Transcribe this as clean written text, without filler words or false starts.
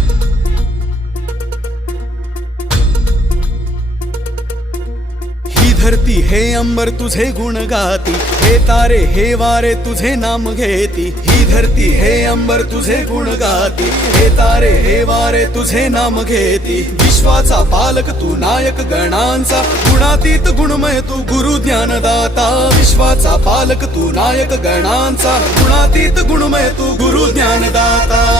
धरती हे अंबर तुझे गुण गाती, हे तारे हे वारे तुझे नाम घेती। ही धरती हे अंबर तुझे गुण गाती, हे तारे हे वारे तुझे नाम घेती। विश्वाचा पालक तू नायक गणांचा, गुणातीत गुणमय तू गुरु ज्ञानदाता। विश्वाचा पालक तू नायक गणांचा, गुणातीत गुणमय तू गुरु ज्ञानदाता।